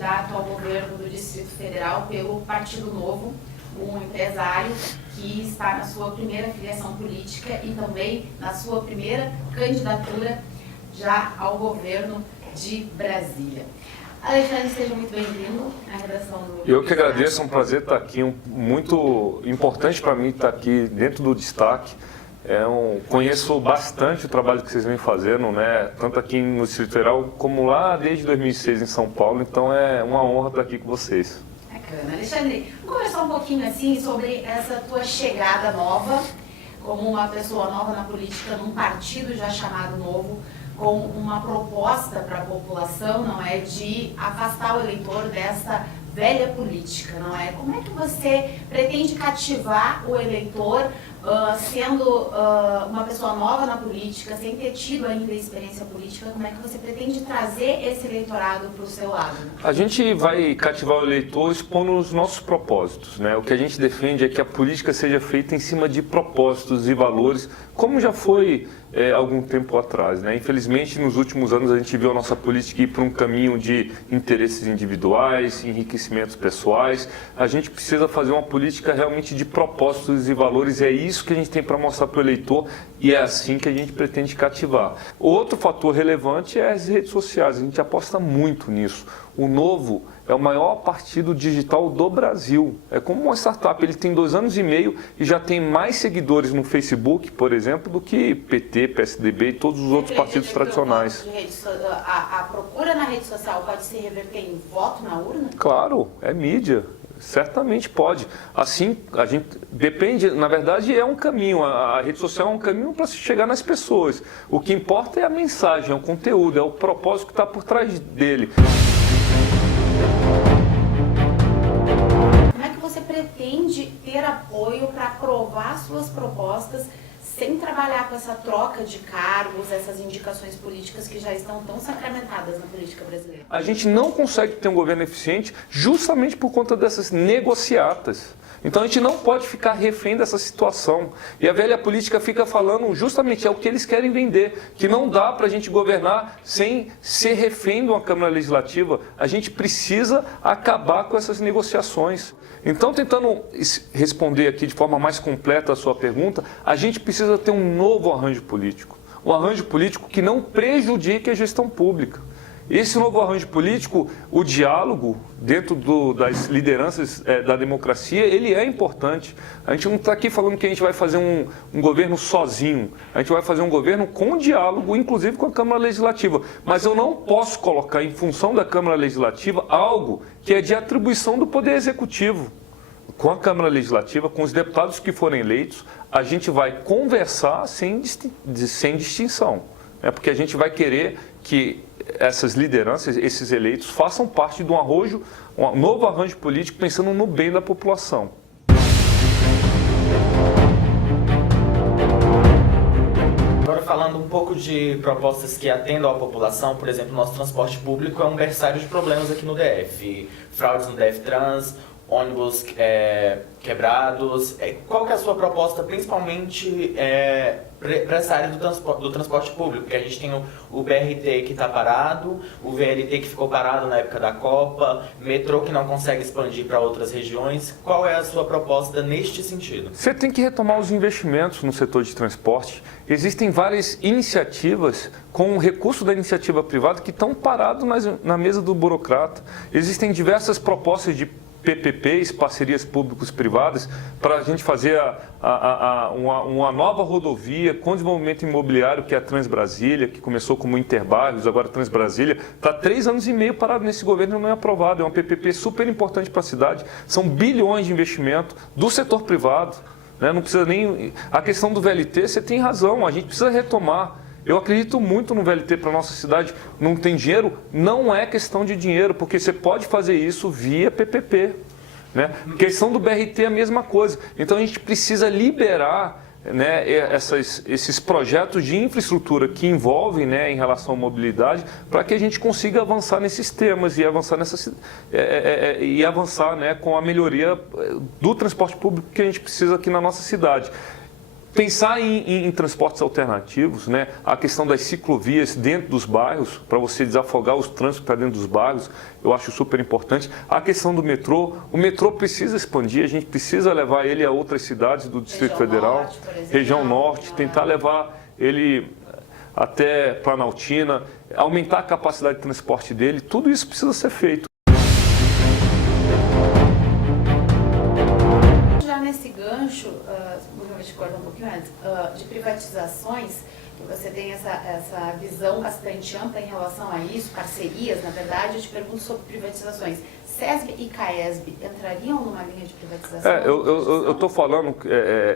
candidato ao governo do Distrito Federal pelo Partido Novo, um empresário que está na sua primeira filiação política e também na sua primeira candidatura já ao governo de Brasília. Alexandre, seja muito bem-vindo à redação do... Eu que agradeço, é um prazer estar aqui, muito importante para mim estar aqui dentro do Destaque. Conheço bastante o trabalho que vocês vêm fazendo, né? Tanto aqui no Distrito Federal como lá desde 2006 em São Paulo, então é uma honra estar aqui com vocês. Bacana. Alexandre, vamos conversar um pouquinho assim sobre essa tua chegada nova, como uma pessoa nova na política, num partido já chamado Novo, com uma proposta para a população, não é, de afastar o eleitor dessa velha política, não é? Como é que você pretende cativar o eleitor, sendo uma pessoa nova na política, sem ter tido ainda experiência política? Como é que você pretende trazer esse eleitorado para o seu lado? A gente vai cativar o eleitor expondo os nossos propósitos, né? O que a gente defende é que a política seja feita em cima de propósitos e valores, como já foi algum tempo atrás, né? Infelizmente, nos últimos anos, a gente viu a nossa política ir para um caminho de interesses individuais, enriquecimentos pessoais. A gente precisa fazer uma política realmente de propósitos e valores, e é isso que a gente tem para mostrar para o eleitor, e é assim que a gente pretende cativar. Outro fator relevante é as redes sociais, a gente aposta muito nisso. O Novo é o maior partido digital do Brasil. É como uma startup, ele tem 2 anos e meio e já tem mais seguidores no Facebook, por exemplo, do que PT, PSDB e todos os outros partidos tradicionais. A procura na rede social pode se reverter em voto na urna? Claro, é mídia. Certamente pode. Assim, a gente depende, na verdade é um caminho, a rede social é um caminho para se chegar nas pessoas. O que importa é a mensagem, é o conteúdo, é o propósito que está por trás dele. Como é que você pretende ter apoio para aprovar suas propostas sem trabalhar com essa troca de cargos, essas indicações políticas que já estão tão sacramentadas na política brasileira? A gente não consegue ter um governo eficiente justamente por conta dessas negociatas. Então a gente não pode ficar refém dessa situação. E a velha política fica falando justamente é o que eles querem vender, que não dá para a gente governar sem ser refém de uma Câmara Legislativa. A gente precisa acabar com essas negociações. Então, tentando responder aqui de forma mais completa a sua pergunta, a gente precisa ter um novo arranjo político. Um arranjo político que não prejudique a gestão pública. Esse novo arranjo político, o diálogo dentro das lideranças da democracia, ele é importante. A gente não está aqui falando que a gente vai fazer um governo sozinho. A gente vai fazer um governo com diálogo, inclusive com a Câmara Legislativa. Mas eu não posso colocar em função da Câmara Legislativa algo que é de atribuição do Poder Executivo. Com a Câmara Legislativa, com os deputados que forem eleitos, a gente vai conversar sem distinção. Porque a gente vai querer que essas lideranças, esses eleitos, façam parte de um novo arranjo político pensando no bem da população. Agora falando um pouco de propostas que atendam à população, por exemplo, nosso transporte público é um berçário de problemas aqui no DF. Fraudes no DF Trans, ônibus quebrados. Qual que é a sua proposta, principalmente para essa área do transporte público? Porque a gente tem o BRT que está parado, o VLT que ficou parado na época da Copa, metrô que não consegue expandir para outras regiões. Qual é a sua proposta neste sentido? Você tem que retomar os investimentos no setor de transporte. Existem várias iniciativas com o recurso da iniciativa privada que estão parados na mesa do burocrata. Existem diversas propostas de PPPs, parcerias públicos-privadas, para a gente fazer uma nova rodovia com desenvolvimento imobiliário, que é a Transbrasília, que começou como Interbairros, agora Transbrasília. Está 3 anos e meio parado nesse governo e não é aprovado. É uma PPP super importante para a cidade. São bilhões de investimento do setor privado. Né? Não precisa nem... A questão do VLT, você tem razão, a gente precisa retomar. Eu acredito muito no VLT para a nossa cidade. Não tem dinheiro? Não é questão de dinheiro, porque você pode fazer isso via PPP. Né? Questão do BRT é a mesma coisa. Então a gente precisa liberar, né, esses projetos de infraestrutura que envolvem, né, em relação à mobilidade, para que a gente consiga avançar nesses temas e avançar, né, com a melhoria do transporte público que a gente precisa aqui na nossa cidade. Pensar em transportes alternativos, né? A questão das ciclovias dentro dos bairros, para você desafogar os trânsitos que está dentro dos bairros, eu acho super importante. A questão do metrô, o metrô precisa expandir, a gente precisa levar ele a outras cidades do Distrito Federal, Norte, por exemplo, região norte, tentar levar ele até Planaltina, aumentar a capacidade de transporte dele, tudo isso precisa ser feito. Nesse gancho, vou te cortar um pouquinho antes, de privatizações, que você tem essa visão bastante ampla em relação a isso, parcerias, na verdade, eu te pergunto sobre privatizações. CESB e CAESB entrariam nnuma linha de privatização? Eu estou falando,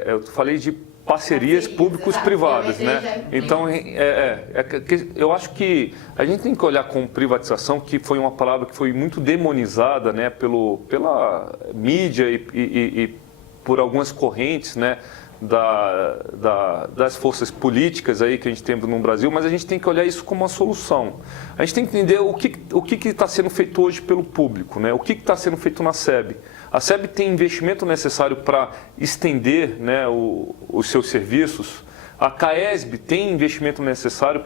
eu falei de parcerias públicos-privadas, né? Então, eu acho que a gente tem que olhar com privatização, que foi uma palavra que foi muito demonizada, né, pela mídia e por algumas correntes, né, das forças políticas aí que a gente tem no Brasil, mas a gente tem que olhar isso como uma solução. A gente tem que entender o que está sendo feito hoje pelo público, né? O que está sendo feito na SEB. A SEB tem investimento necessário para estender, né, os seus serviços. A CAESB tem investimento necessário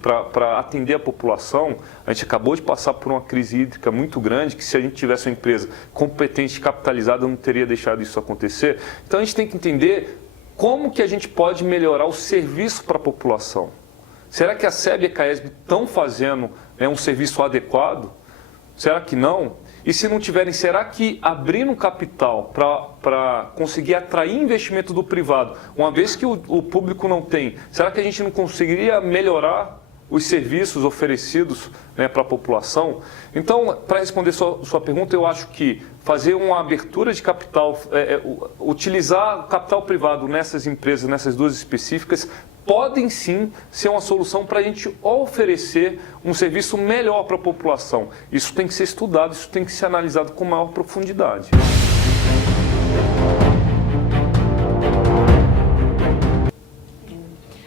para atender a população. A gente acabou de passar por uma crise hídrica muito grande, que se a gente tivesse uma empresa competente e capitalizada, não teria deixado isso acontecer. Então a gente tem que entender como que a gente pode melhorar o serviço para a população. Será que a SEB e a CAESB estão fazendo um serviço adequado? Será que não? E se não tiverem, será que abrindo capital para conseguir atrair investimento do privado, uma vez que o público não tem, será que a gente não conseguiria melhorar os serviços oferecidos, né, para a população? Então, para responder sua pergunta, eu acho que fazer uma abertura de capital, utilizar capital privado nessas empresas, nessas duas específicas, podem sim ser uma solução para a gente oferecer um serviço melhor para a população. Isso tem que ser estudado, isso tem que ser analisado com maior profundidade.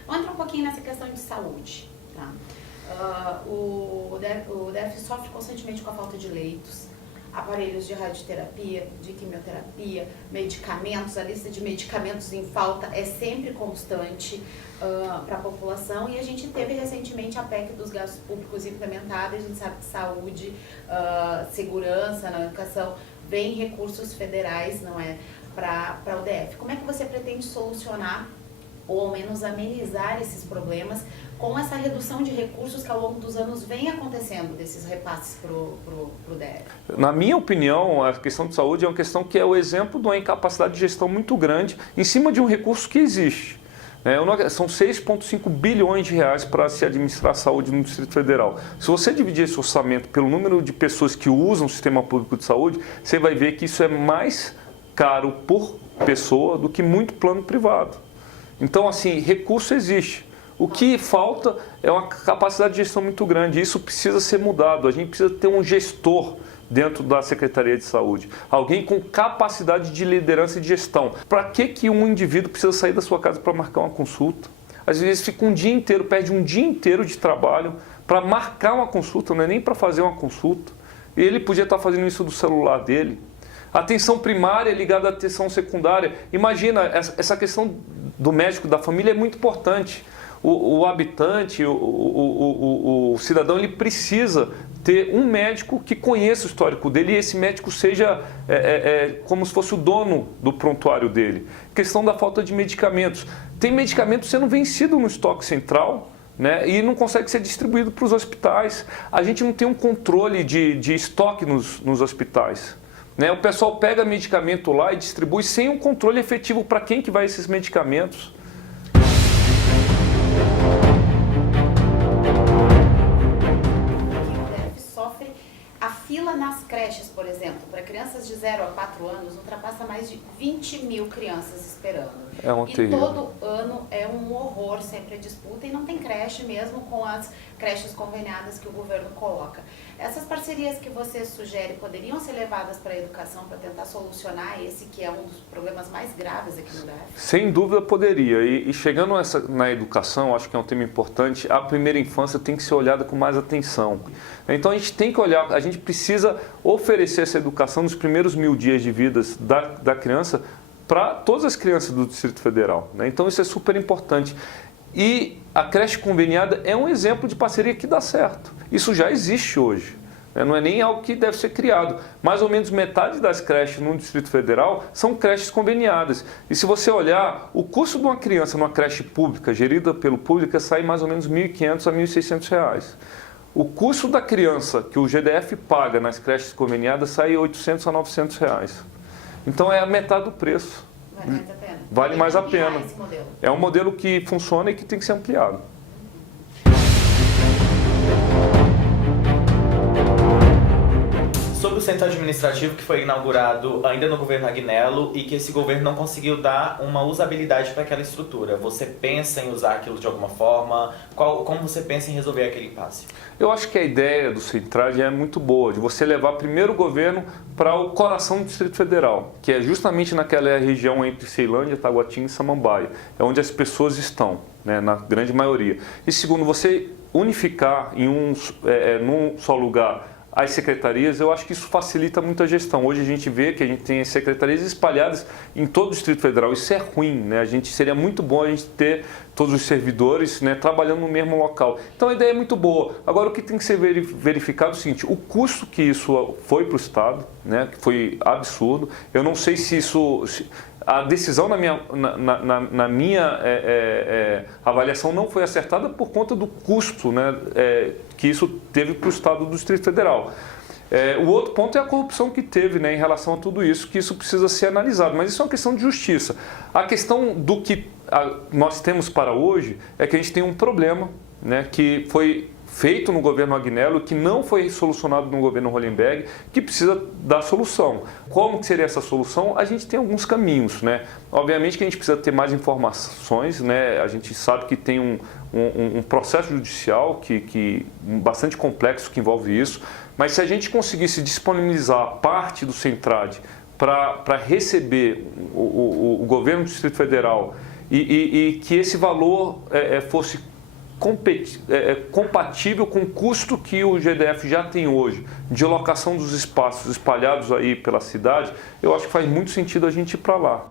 Vamos entrar um pouquinho nessa questão de saúde. Tá? O DF sofre constantemente com a falta de leitos, aparelhos de radioterapia, de quimioterapia, medicamentos. A lista de medicamentos em falta é sempre constante para a população, e a gente teve recentemente a PEC dos gastos públicos implementada. A gente sabe que saúde, segurança na educação, vem recursos federais, não é, para o DF. Como é que você pretende solucionar ou ao menos amenizar esses problemas com essa redução de recursos que ao longo dos anos vem acontecendo, desses repasses para o DF? Na minha opinião, a questão de saúde é uma questão que é o exemplo de uma incapacidade de gestão muito grande em cima de um recurso que existe. São 6,5 bilhões de reais para se administrar a saúde no Distrito Federal. Se você dividir esse orçamento pelo número de pessoas que usam o sistema público de saúde, você vai ver que isso é mais caro por pessoa do que muito plano privado. Então, assim, recurso existe. O que falta é uma capacidade de gestão muito grande. Isso precisa ser mudado. A gente precisa ter um gestor dentro da Secretaria de Saúde. Alguém com capacidade de liderança e de gestão. Para que um indivíduo precisa sair da sua casa para marcar uma consulta? Às vezes fica um dia inteiro, perde um dia inteiro de trabalho para marcar uma consulta, não é nem para fazer uma consulta. E ele podia estar fazendo isso do celular dele. A atenção primária ligada à atenção secundária. Imagina, essa questão do médico da família é muito importante. O habitante, o cidadão, ele precisa ter um médico que conheça o histórico dele e esse médico seja como se fosse o dono do prontuário dele. Questão da falta de medicamentos. Tem medicamento sendo vencido no estoque central, né, e não consegue ser distribuído para os hospitais. A gente não tem um controle de estoque nos hospitais. Né? O pessoal pega medicamento lá e distribui sem um controle efetivo para quem que vai esses medicamentos. A fila nas creches, por exemplo, para crianças de 0 a 4 anos, ultrapassa mais de 20 mil crianças esperando. É um terrível. Todo ano é um horror sempre a disputa, e não tem creche mesmo com as creches conveniadas que o governo coloca. Essas parcerias que você sugere poderiam ser levadas para a educação para tentar solucionar esse que é um dos problemas mais graves aqui no DF? Sem dúvida poderia. E chegando na educação, acho que é um tema importante, a primeira infância tem que ser olhada com mais atenção. Então a gente tem que olhar, a gente precisa oferecer essa educação nos primeiros 1000 dias de vida da criança para todas as crianças do Distrito Federal, né? Então isso é super importante. E a creche conveniada é um exemplo de parceria que dá certo. Isso já existe hoje, né? Não é nem algo que deve ser criado. Mais ou menos metade das creches no Distrito Federal são creches conveniadas. E se você olhar, o custo de uma criança numa creche pública, gerida pelo público, sai mais ou menos R$ 1.500 a R$ 1.600. O custo da criança que o GDF paga nas creches conveniadas sai R$ 800 a R$ 900. Então é a metade do preço. Vale mais a pena. Vale mais a pena. Esse modelo. É um modelo que funciona e que tem que ser ampliado. Sobre o centro administrativo que foi inaugurado ainda no governo Agnello e que esse governo não conseguiu dar uma usabilidade para aquela estrutura, você pensa em usar aquilo de alguma forma? Como você pensa em resolver aquele impasse? Eu acho que a ideia do Centrad é muito boa, de você levar primeiro o governo para o coração do Distrito Federal, que é justamente naquela região entre Ceilândia, Taguatinga e Samambaia, é onde as pessoas estão, né, na grande maioria. E segundo, você unificar em num só lugar as secretarias, eu acho que isso facilita muito a gestão. Hoje a gente vê que a gente tem secretarias espalhadas em todo o Distrito Federal. Isso é ruim, né? Seria muito bom a gente ter todos os servidores, né, trabalhando no mesmo local. Então a ideia é muito boa. Agora o que tem que ser verificado é o seguinte: o custo que isso foi para o Estado, né, que foi absurdo. Eu não sei se isso... A decisão na minha avaliação não foi acertada por conta do custo, né, que isso teve para o Estado do Distrito Federal. O outro ponto é a corrupção que teve, né, em relação a tudo isso, que isso precisa ser analisado. Mas isso é uma questão de justiça. A questão do que nós temos para hoje é que a gente tem um problema, né, que foi feito no governo Agnello, que não foi solucionado no governo Hollenberg, que precisa dar solução. Como que seria essa solução? A gente tem alguns caminhos, né? Obviamente que a gente precisa ter mais informações, né? A gente sabe que tem um processo judicial bastante complexo que envolve isso, mas se a gente conseguisse disponibilizar parte do Centrad para receber o governo do Distrito Federal e que esse valor fosse compatível com o custo que o GDF já tem hoje de alocação dos espaços espalhados aí pela cidade, eu acho que faz muito sentido a gente ir para lá.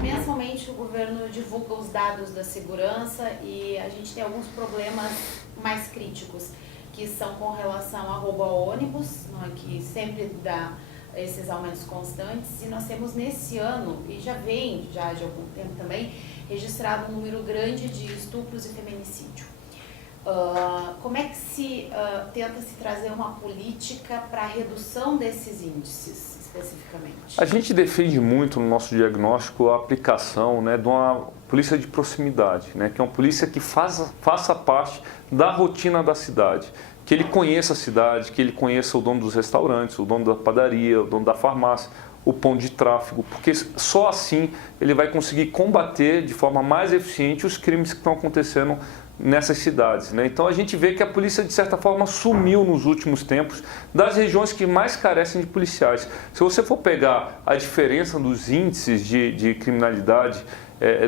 Mensalmente o governo divulga os dados da segurança e a gente tem alguns problemas mais críticos, que são com relação a roubo a ônibus, que sempre dá esses aumentos constantes, e nós temos nesse ano, e já vem de algum tempo também, registrado um número grande de estupros e feminicídio. Como é que se tenta se trazer uma política para a redução desses índices, especificamente? A gente defende muito no nosso diagnóstico a aplicação, né, de uma polícia de proximidade, né, que é uma polícia que faça parte da rotina da cidade. Que ele conheça a cidade, que ele conheça o dono dos restaurantes, o dono da padaria, o dono da farmácia, o ponto de tráfego, porque só assim ele vai conseguir combater de forma mais eficiente os crimes que estão acontecendo nessas cidades, né? Então a gente vê que a polícia, de certa forma, sumiu nos últimos tempos das regiões que mais carecem de policiais. Se você for pegar a diferença dos índices de criminalidade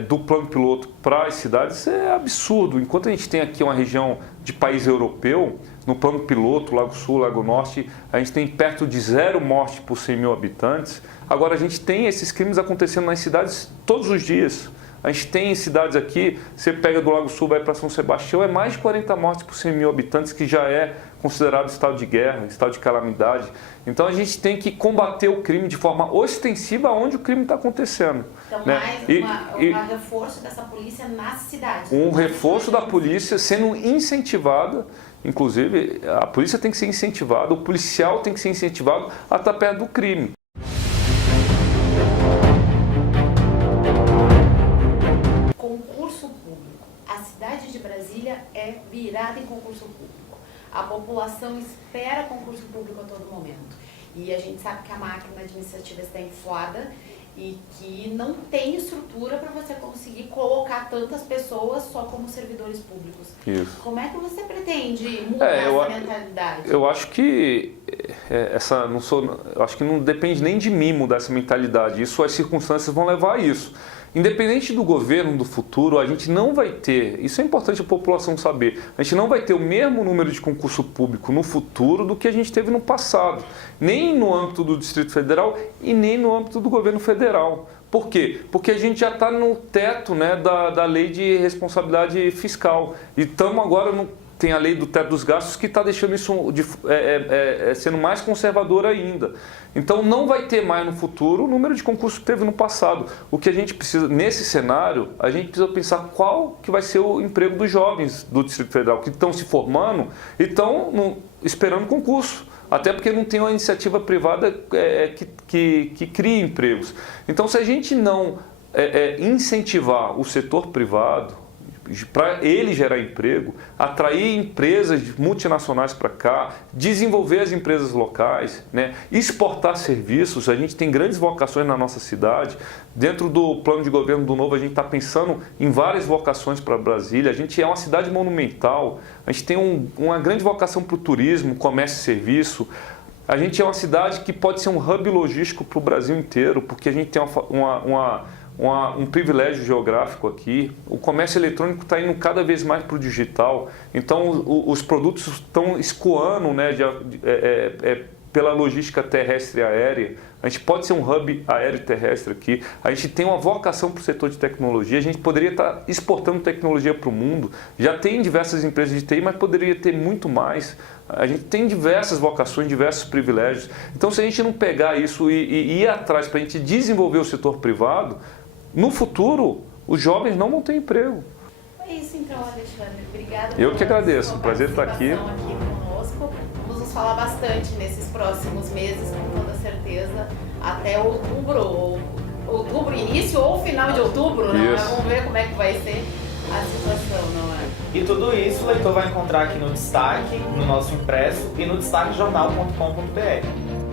do plano piloto para as cidades, é absurdo. Enquanto a gente tem aqui uma região de país europeu, no plano piloto, Lago Sul, Lago Norte, a gente tem perto de 0 mortes por 100 mil habitantes. Agora a gente tem esses crimes acontecendo nas cidades todos os dias. A gente tem cidades aqui, você pega do Lago Sul, vai para São Sebastião, é mais de 40 mortes por 100 mil habitantes, que já é considerado estado de guerra, estado de calamidade. Então a gente tem que combater o crime de forma ostensiva onde o crime está acontecendo. Então, né? mais um reforço dessa polícia nas cidades. Um reforço da polícia sendo incentivada, inclusive a polícia tem que ser incentivada, o policial tem que ser incentivado a estar perto do crime. Concurso público. A cidade de Brasília é virada em concurso público. A população espera concurso público a todo momento. E a gente sabe que a máquina administrativa está inflada e que não tem estrutura para você conseguir colocar tantas pessoas só como servidores públicos. Isso. Como é que você pretende mudar essa mentalidade? Eu acho que eu acho que não depende nem de mim mudar essa mentalidade. Isso, as circunstâncias vão levar a isso. Independente do governo do futuro, a gente não vai ter, isso é importante a população saber, a gente não vai ter o mesmo número de concurso público no futuro do que a gente teve no passado, nem no âmbito do Distrito Federal e nem no âmbito do governo federal. Por quê? Porque a gente já está no teto, né, da lei de responsabilidade fiscal e estamos agora tem a lei do teto dos gastos que está deixando isso sendo mais conservador ainda. Então não vai ter mais no futuro o número de concursos que teve no passado. O que a gente precisa, nesse cenário, a gente precisa pensar qual que vai ser o emprego dos jovens do Distrito Federal, que estão se formando e estão esperando concurso. Até porque não tem uma iniciativa privada que crie empregos. Então se a gente não incentivar o setor privado, para ele gerar emprego, atrair empresas multinacionais para cá, desenvolver as empresas locais, né? Exportar serviços. A gente tem grandes vocações na nossa cidade. Dentro do plano de governo do Novo, a gente está pensando em várias vocações para Brasília. A gente é uma cidade monumental, a gente tem uma grande vocação para o turismo, comércio e serviço. A gente é uma cidade que pode ser um hub logístico para o Brasil inteiro, porque a gente tem um privilégio geográfico aqui. O comércio eletrônico está indo cada vez mais para o digital, então os produtos estão escoando, né, pela logística terrestre e aérea. A gente pode ser um hub aéreo e terrestre aqui. A gente tem uma vocação para o setor de tecnologia. A gente poderia estar exportando tecnologia para o mundo. Já tem diversas empresas de TI, mas poderia ter muito mais. A gente tem diversas vocações, diversos privilégios. Então, se a gente não pegar isso e ir atrás para a gente desenvolver o setor privado, no futuro, os jovens não vão ter emprego. É isso então, Alexandre. Obrigada. Eu que agradeço. Um prazer estar aqui. Conosco. Vamos nos falar bastante nesses próximos meses, com toda certeza, até outubro, início ou final de outubro, não é? Vamos ver como é que vai ser a situação, não é? E tudo isso o leitor vai encontrar aqui no destaque, no nosso impresso e no destaquejornal.com.br.